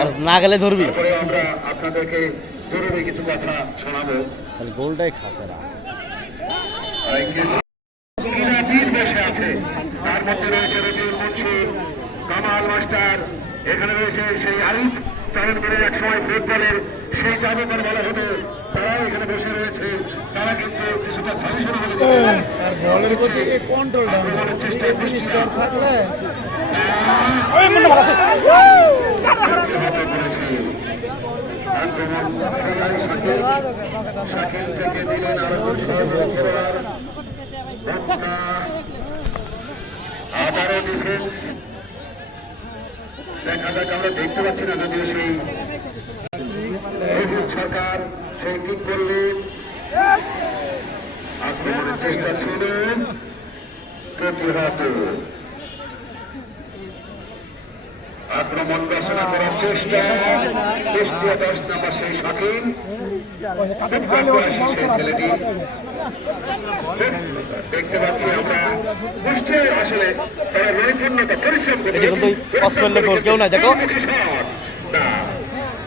আর না গেলে ধরবি তারপরে আমরা আপনাদেরকে জরুরি কিছু কথা শোনাবো তাহলে গোলটাই খাসেরা বসে আছে তার মধ্যে রয়েছে রবিউল মুন্সি কামাল মাস্টার এখানে রয়েছে সেই আরিফ চারণগড়ের এক সময় ফুটবলের সেই জাদুকর বলা হতো তারাও এখানে বসে রয়েছে তারা কিন্তু কিছুটা সাজেশন হয়ে বলের প্রতি কন্ট্রোলটা চেষ্টা পরিষ্কার থাকলে শাকিল থেকে দিলেন আরো আবারও ডিফেন্স দেখা যাক আমরা দেখতে পাচ্ছি না যদিও সেই সরকার সেই কিক করলেন আক্রমণের চেষ্টা ছিল প্রতিহত আক্রমণ রচনা করার চেষ্টা কুষ্টিয়া 10 নম্বর সেই শাকিল সেই ছেলেটি দেখতে পাচ্ছি আমরা কুষ্টিয়া আসলে তারা নৈপুণ্যতা পরিশ্রম করে এটা কিন্তু পাস করলে গোল কেউ নাই দেখো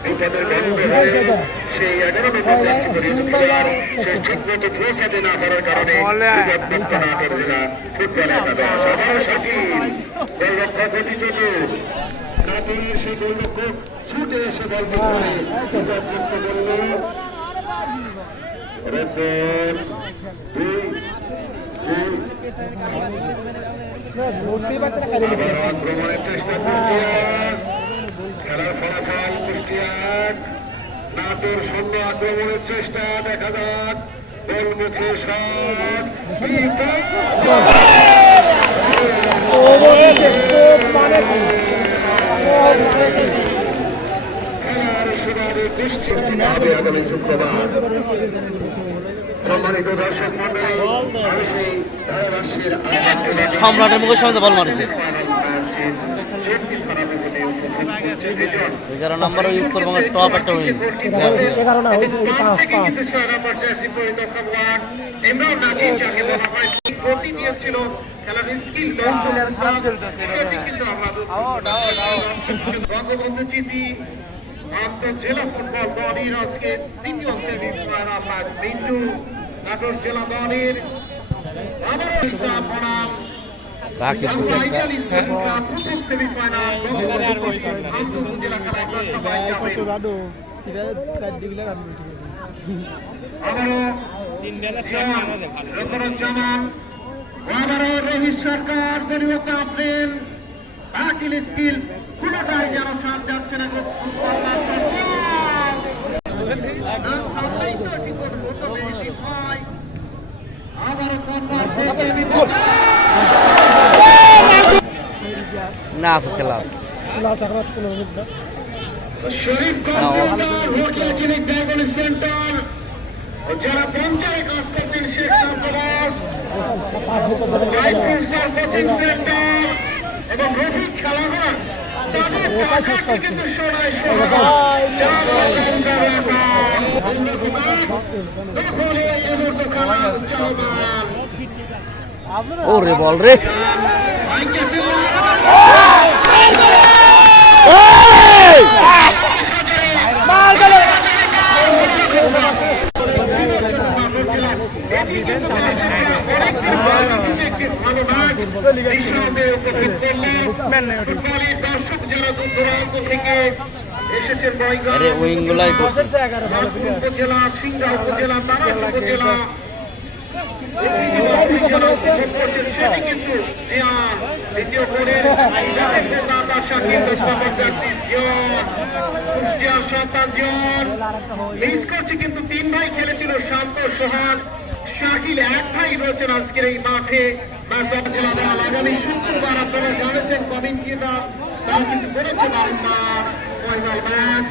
বিপদের গন্ধ হয়ে সেই 11 নম্বর জার্সি পরিহিত খেলোয়াড় সে ঠিক মতো পৌঁছাতে না পারার কারণে বিপদমুক্ত না করে দিলা ফুটবল একাদশ আবারও শাকিল গোলরক্ষক প্রতিযোগ নাটোরের সেই গোলরক্ষক ছুটে এসে বল করে বিপদমুক্ত করল রেকর্ড 2 আক্রমণের চেষ্টা কুষ্টিয়া খেলার ফলাফল কুষ্টিয়া নাটোর 0 আক্রমণের চেষ্টা দেখা যাক গোলমুখে শট খেলার শুনানি কুষ্টিয়া আগামী শুক্রবার সম্মানিত দর্শক মন্ডলী আমি সেই ধারাভাষ্যের সম্রাটের মুখের সামনে বল মারছে 11 নম্বর ওই উত্তরবঙ্গের টপ একটা উইন 11 না হয়েছে 5 ইমরান নাজিম যাকে বলা হয় গতি দিয়েছিল খেলার স্কিল কিন্তু বঙ্গবন্ধু চিঠি আন্তঃজেলা ফুটবল দলের আজকে তৃতীয় সেমিফাইনাল ম্যাচ বিন্দু নাটোর জেলা দলের আবারও স্থাপনা রাখি প্রথম সেমিফাইনাল আন্তঃজেলা খেলায় সবাই যাবে আবারও রকরুজ্জামান, আবারও রোহিত সরকার, দলীয় ক্যাপ্টেন, ব্যাটিং স্কিল কোনোটাই যেন সাথ যাচ্ছে না। আবারও কর্নার থেকে না আছে ক্লাস ক্লাস এখন 15 মিনিট না Sharif computer Rokeya clinic diagnostic centre, যারা পঞ্চায়ে কাজ করছেন শেখ সাব্বাস, লাইফ কোচিং সেন্টার এবং রফিক খেলাঘর, তাদের পাশে কিন্তু সরাই ওরে বল রে দর্শক যারা দূর দূরান্ত থেকে এসেছেন, আরে উইংগুলাই করছে উপজেলা, সিংড়া উপজেলা, তারাস উপজেলা, সেটি কিন্তু জিয়ান দ্বিতীয় গোলের দাতা শাকিল নম্বর জার্সি জিয়ান, কুষ্টিয়ার সন্তান জিয়ান মিস করছে, কিন্তু 3 ভাই খেলেছিল, শান্ত, সোহাগ, শাকিল, 1 ভাই রয়েছেন আজকের এই মাঠে। আগামী শুক্রবার আপনারা জানেছেন কমিটিরা তারা কিন্তু করেছেন ফাইনাল ম্যাচ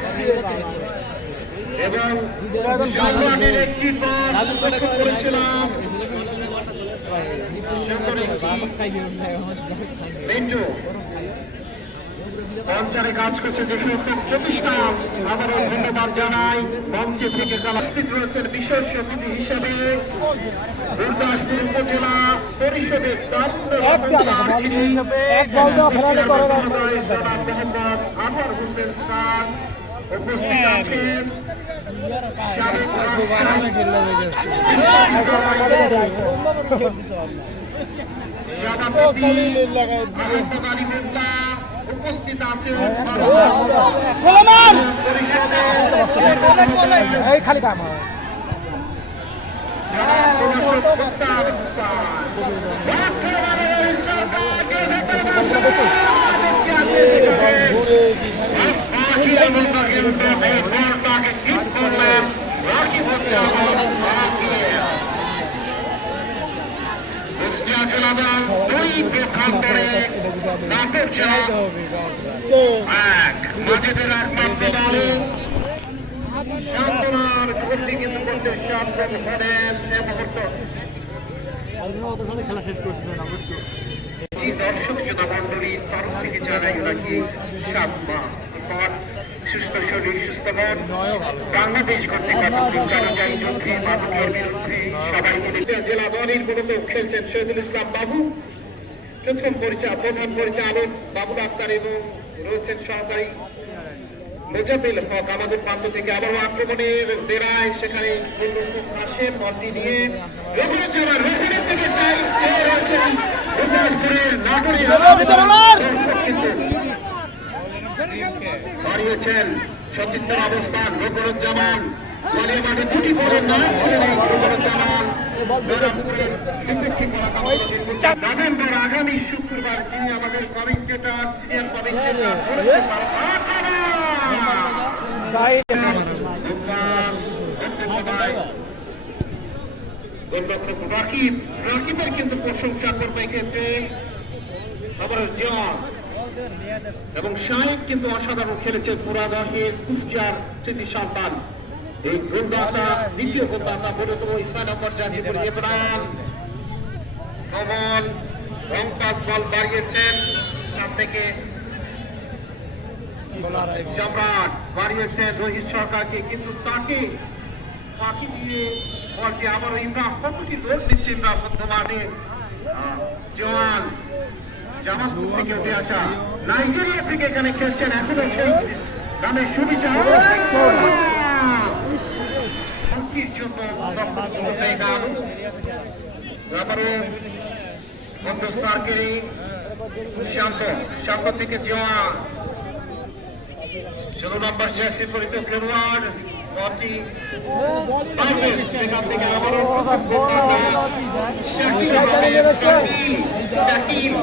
এবং জার্মানির একটি পাস লক্ষ্য করেছিলাম। পঞ্চারে কাজ করছে যে সমস্ত প্রতিষ্ঠান, আবারও ধন্যবাদ জানাই। মঞ্চে থেকে উপস্থিত রয়েছেন বিশেষ অতিথি হিসেবে গুরদাসপুর উপজেলা পরিষদের মোহাম্মদ আনোয়ার হোসেন স্যার উপস্থিত আছেন। সভাপতি আহমদ আলী মুক্তা উপস্থিত আছেন। এই খালি কাম সান্তনার ঘরটি কিন্তু করতে সাবধান হলেন এ মুহূর্ত। দর্শক শ্রোতা মন্ডলীর তরফ থেকে জানাই নাকি সুস্থ শরীর সুস্থ মন। বাংলাদেশ কর্তৃক জানা যায় যুদ্ধে মাদকের বিরুদ্ধে সবাই মিলে জেলা দলের মূলত খেলছেন শহীদুল ইসলাম বাবু, প্রধান পরিচালক বাবুল আক্তার এবং রয়েছেন সহকারী মোজাম্মেল হক। আমাদের প্রান্ত থেকে আবারও আক্রমণের বেড়ায় সেখানে আসেন বলটি নিয়ে হারিয়েছেন সচিত্র অবস্থান রঘুরুজ্জামান দলীয় মাঠে 2টি গোলের নাম ছিলেন রঘুরুজ্জামান। নভেম্বর আগামী শুক্রবার যিনি আমাদের কমেন্টেটর সিনিয়র কমেন্টেটর রাকিবের কিন্তু প্রশংসা করবে এক্ষেত্রে আবার জন এবং শাহেদ কিন্তু অসাধারণ খেলেছেন। পুরাদহের কুষ্টিয়ার কৃতি সন্তান এই গোলদাতা, দ্বিতীয় গোলদাতা বলতম 6 নম্বর জার্সি পরে ইমরান কমল রংপাস বল বাড়িয়েছেন তার থেকে সম্রাট বাড়িয়েছেন রোহিত সরকারকে, কিন্তু তাকে পাখি দিয়ে বলটি আবারও ইমরান কতটি লোক দিচ্ছে ইমরান মধ্যমাঠে। জওয়ান জামালপুর থেকে উঠে আসা নাইজেরিয়া থেকে এখানে খেলছেন, এখনো সেই নামের সুবিধা জন্য আবারও মধ্য সার্কেরি শান্ত থেকে জওয়ান 16 নম্বর জার্সি পরিত খেলোয়াড় বলটি সেখান থেকে আবারও শাকিল আহমেদ শাকিল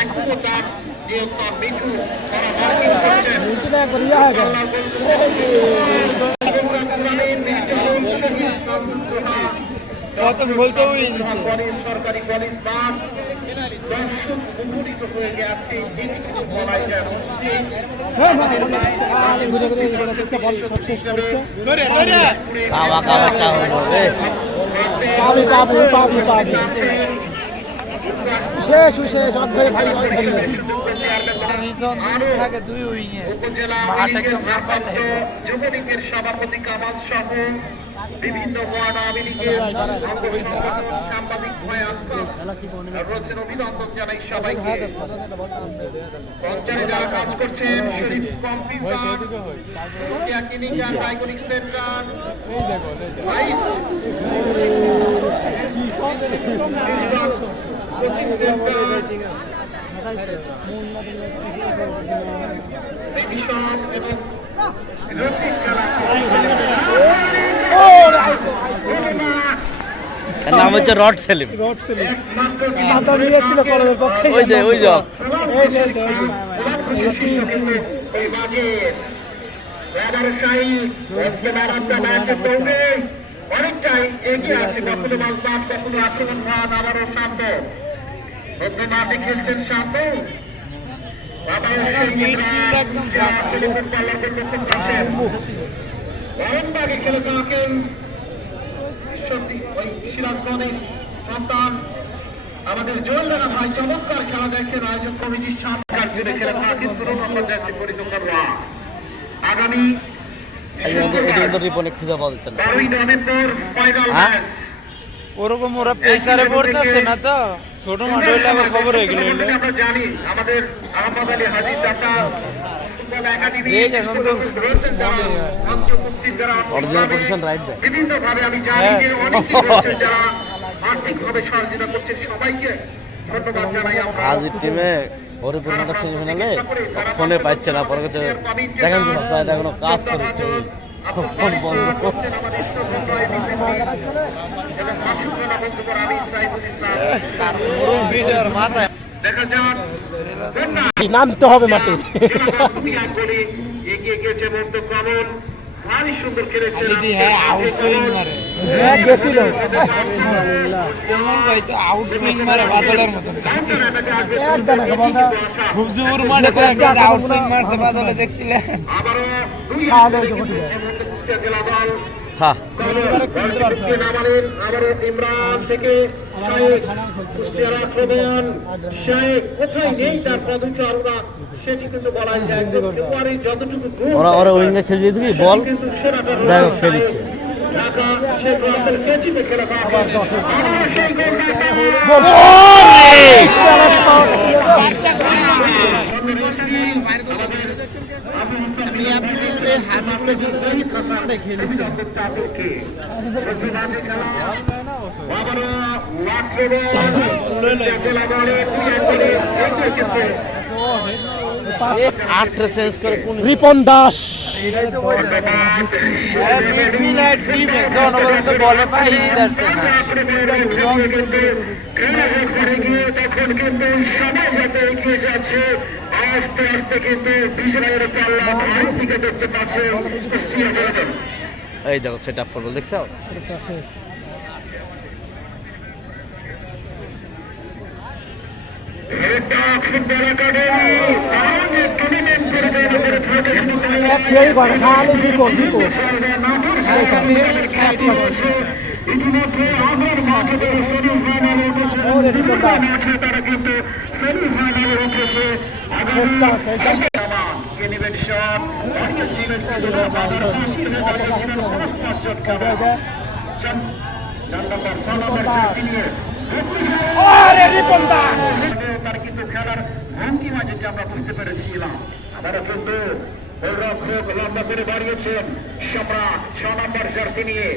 এখনো তার নিয়ন্ত্রণ মিঠু তারা মার্কিং করছেন প্রথম বলতে সরকারি কলেজ মাঠ দর্শক মুখরিত হয়ে গেছে বলাই যায় শেষ শেষ অধ্যায় ভাই থাকে দুই উইংয়ে উপজেলা যুবলীগের সভাপতি কামাল সহ বিভিন্ন ওয়ার্ড আওয়ামী লীগের অঙ্গ সংগঠন সাংবাদিক ভাই আক্কাস রয়েছেন অভিনন্দন জানাই সবাইকে পঞ্চায়েতে যারা কাজ করছেন Sharif computer clinic and diagnostic centre coaching centre revision এবং রফিক খেলা এর নাম হচ্ছে রড সেলিম। ওই যে অনেকটাই এগিয়ে আছে, কখনো মাঝবাদ কখনো আক্রমণ ভান, আবারও শান্ত মধ্যে মাঠে খেলছেন শান্ত অরণবাগে খেলে থাকেন সিরাজগঞ্জের সন্তান আমাদের জয়েল ভাই চমৎকার খেলা দেখেন আয়োজক কমিটির সাতকার জুড়ে খেলে থাকেন পুরনো পঞ্চায়েত পরিচালনা আগামী খুঁজে পাওয়া যাচ্ছে না। 12ই নভেম্বর ফাইনাল ম্যাচ ওরকম ওরা প্রেসারে পড়তেছে না তো ছোট মাঠ হইলে আবার খবর হয়ে গেল আমরা জানি আমাদের আহমদ আলী হাজি চাচা ফুটবল একাডেমি রয়েছেন যারা মঞ্চে উপস্থিত যারা বিভিন্ন ভাবে আমি জানি যে অনেকে রয়েছেন যারা আর্থিকভাবে সহযোগিতা করছেন, সবাইকে ধন্যবাদ জানাই আমরা। হাজির টিমে হরিপুরটা সেমিফাইনালে ফোনে পাচ্ছে না, পরে হচ্ছে দেখেন তো ভাষা এটা কোনো কাজ করছে ফোন বন্ধ। দেখা যাক নামতে হবে মাঠে। এগিয়ে গেছে মন্ত কমল, ভারী সুন্দর খেলেছে গেছিল ভাই তো আউটসুইং মারে বাদলের মতন খুব জোর মারে আউটসুইং মারছে বাদলে দেখছিলেন। আবারও দুই জেলা দল হ্যাঁ আবারও ইমরান থেকে শাহেক কুষ্টিয়ার আক্রমণ, শাহেক কোথায় নেই তার পদচারণা সেটি কিন্তু বলা যায়। এবারে যতটুকু ওরা উইঙ্গে খেলে দিয়েছে কি বল কিন্তু সেরাটা দেখো খেলিচ্ছে ঢাকা শেখ রাসেল কেচিতে খেলা সেই চেঞ্জ করে কোন রিপন দাস বলে পাই যাচ্ছে না আস্তে আস্তে কিন্তু বিজয়ের পাল্লা ভারত থেকে দেখতে পাচ্ছে কুষ্টিয়া জেলা। এই দেখো সেট আপ ফুটবল দেখছো ইতিমধ্যে আগের মাঠে সেমিফাইনালে তারা কিন্তু সেমিফাইনালে উঠেছে। তার কিন্তু খেলার ভঙ্গিমা যেটা আমরা বুঝতে পেরেছিলাম, তারা কিন্তু রক্ষক লম্বা করে বাড়িয়েছেন সম্রাট 6 নম্বর জার্সি নিয়ে।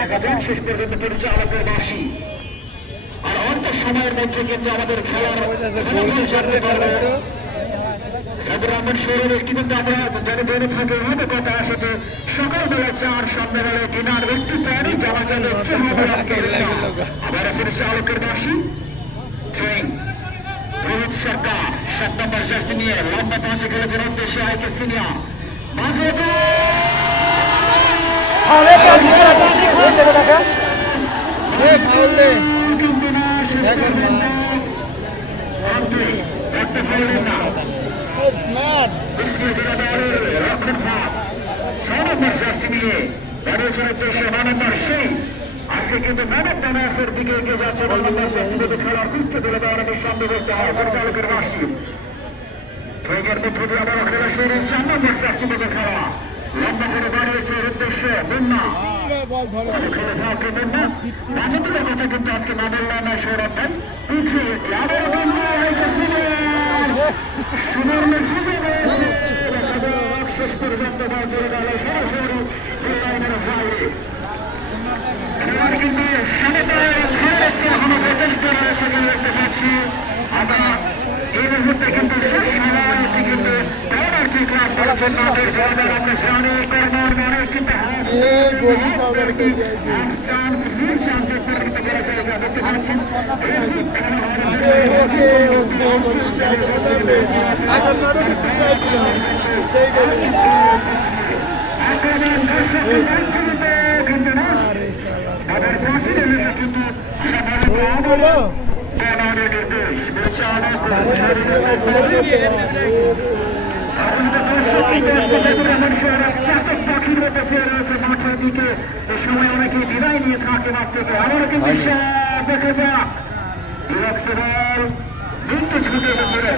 দেখা যাক শেষ পর্যন্ত পরিচালকের বাসী আর অল্প সময়ের মধ্যে কিন্তু আমাদের খেলার সাদুর রহমান শহরের একটি কিন্তু আমরা জানি ধরে থাকে হবে কথা আসলে সকালবেলা চার সন্ধ্যাবেলায় ডিনার একটু তৈরি যাওয়া যাবে একটু হবে আজকে আবার ফিরে চালকের বাসী ট্রেন রোহিত সরকার 7 নম্বর জার্সি নিয়ে লম্বা পাশে খেলেছেন উদ্দেশ্যে আইকে সিনিয়র মাঝে ফাউল দে কিন্তু না শেষ দেখেন একটা ফাউলের না ম্যাট কুষ্টিয়া জেলা দলের রক্ষণ ভাগ 6 নম্বর জার্সি নিয়ে দাঁড়িয়েছেন উদ্দেশ্যে 9 নম্বর সেই আজকে কিন্তু ম্যানের দানাসের দিকে এগিয়ে যাচ্ছে 9 নম্বর জার্সি মধ্যে খেলার কুষ্টিয়া জেলা দলের সামনে করতে হয় পরিচালকের বাসী ট্রেনের মধ্য দিয়ে আবারও খেলা শুরু 4 নম্বর জার্সি মধ্যে খেলা লম্বা করে দাঁড়িয়েছে উদ্দেশ্যে মুন্না খেলে থাকে মুন্না বাজেটের কথা কিন্তু আজকে না বললাম না সৌরভ ভাই উঠে আবার মুন্না সুবর্ণ সুযোগ রয়েছে দেখা যাক শেষ পর্যন্ত বল চলে গেল সরাসরি খেলার কিন্তু সমতায় এখনো প্রচেষ্টা রয়েছে বলে দেখতে পাচ্ছি আমরা এই মুহূর্তে কিন্তু শেষ সময় কিন্তু কর্নার কিক করার জন্য আমাদের জবাবের আমরা জানি কর্নার মানে কিন্তু হাফ চান্স ফুল চান্সের পরিণত করেছে এটা দেখতে পাচ্ছেন কিন্তু না তাদের পাশে কিন্তু কর্নারের নির্দেশ চাতক পাখির মতো সে রয়েছে মাঠের দিকে এই সময় অনেকে বিদায় নিয়ে থাকে মাঠ থেকে আবারও কিন্তু দেখা যাক বিরাট সেবাল দ্রুত ছুটে এসেছে